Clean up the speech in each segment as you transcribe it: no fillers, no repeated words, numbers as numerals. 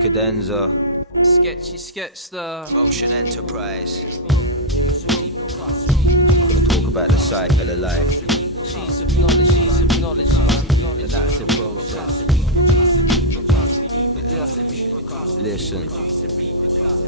Kadenza, Sketchy Sketchster, Motion Enterprise. We'll talk about the cycle of life. she's acknowledged, And that's the process. Listen.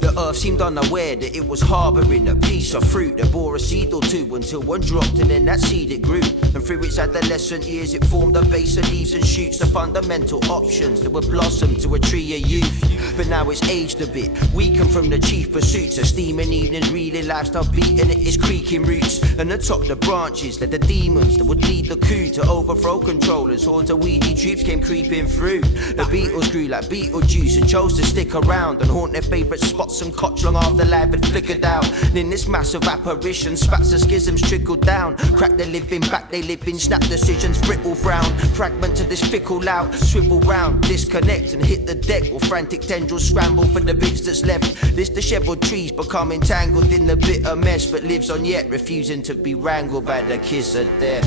The earth seemed unaware that it was harbouring a piece of fruit that bore a seed or two until one dropped and then that seed it grew. And through its adolescent years it formed a base of leaves and shoots of fundamental options that would blossom to a tree of youth. But now it's aged a bit, weakened from the chief pursuits of steaming evenings, reeling lifestyle beating at its creaking roots. And atop the branches led the demons that would lead the coup to overthrow controllers. Hordes of weedy troops came creeping through. The Beatles grew like Beetlejuice and chose to stick around and haunt their favourite spots and cots long after life had flickered out. And in this massive apparition, spats of schisms trickled down. Crack the living, back they living, snap decisions, brittle frown. Fragments of this fickle loud, swivel round, disconnect and hit the deck. While frantic tendrils scramble for the bits that's left. This dishevelled trees become entangled in the bitter mess, but lives on yet, refusing to be wrangled by the kiss of death.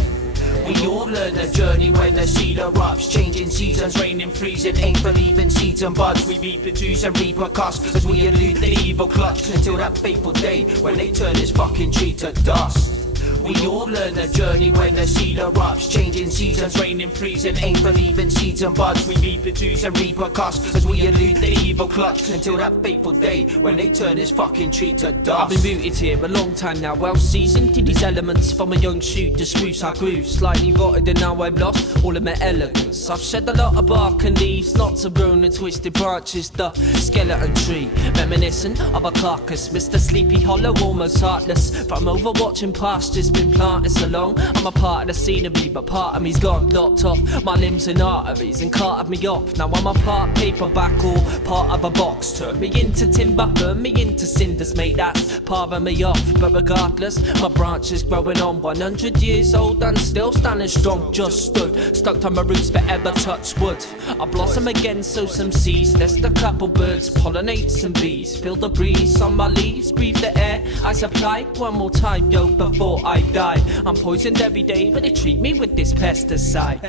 We all learn the journey when the seed erupts, changing seasons, raining, freezing, ain't believing seeds and buds. We reproduce and repercuss as we elude the evil clutch until that fateful day when they turn this fucking tree to dust. We all learn the journey when the seed erupts, changing seasons, raining, freezing, ain't believing seeds and buds. We reproduce and repercuss as we elude the evil clutch until that fateful day when they turn this fucking tree to dust. I've been rooted here a long time now, well seasoned to these elements. From a young shoot to spruce I grew, slightly rotted and now I've lost all of my elegance. I've shed a lot of bark and leaves, lots of grown and twisted branches. The skeleton tree, reminiscent of a carcass, Mr. Sleepy Hollow, almost heartless. From overwatching pastures been planted so long, I'm a part of the scenery, but part of me's gone, locked off my limbs and arteries and carted me off. Now I'm a part paperback or part of a box. Turn me into timber, burn me into cinders, mate, that's part of me off. But regardless, my branch is growing on, 100 years old and still standing strong. Just stood, stuck to my roots, forever touch wood. I blossom again, sow some seeds, nest a couple birds, pollinate some bees, feel the breeze on my leaves, breathe the air I supply. One more time, yo, before I die. I'm poisoned every day, but they treat me with this pesticide.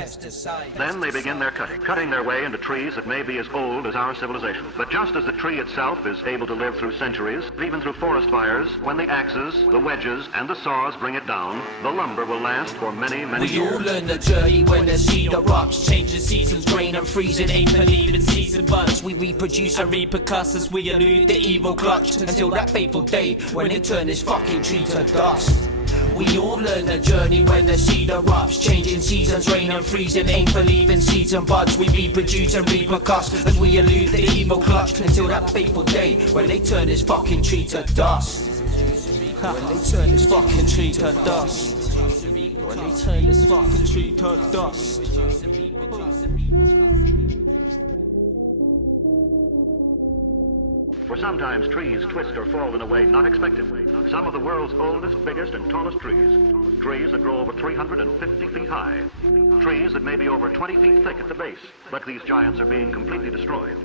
Then they begin their cutting their way into trees that may be as old as our civilization. But just as the tree itself is able to live through centuries, even through forest fires, when the axes, the wedges, and the saws bring it down, the lumber will last for many, many years. We all learn the journey when the seed erupts, changing seasons, rain and freezing, ain't believing season buds. We reproduce and repercuss as we elude the evil clutch until that fateful day when they turn this fucking tree to dust. We all learn the journey when the seed erupts, changing seasons, rain and freezing, ain't believing seeds and buds. We reproduce and repercuss as we elude the evil clutch until that fateful day when they turn this fucking tree to dust. When they turn this fucking tree to dust. When they turn this fucking tree to dust. For sometimes trees twist or fall in a way not expected. Some of the world's oldest, biggest, and tallest trees. Trees that grow over 350 feet high. Trees that may be over 20 feet thick at the base. But these giants are being completely destroyed.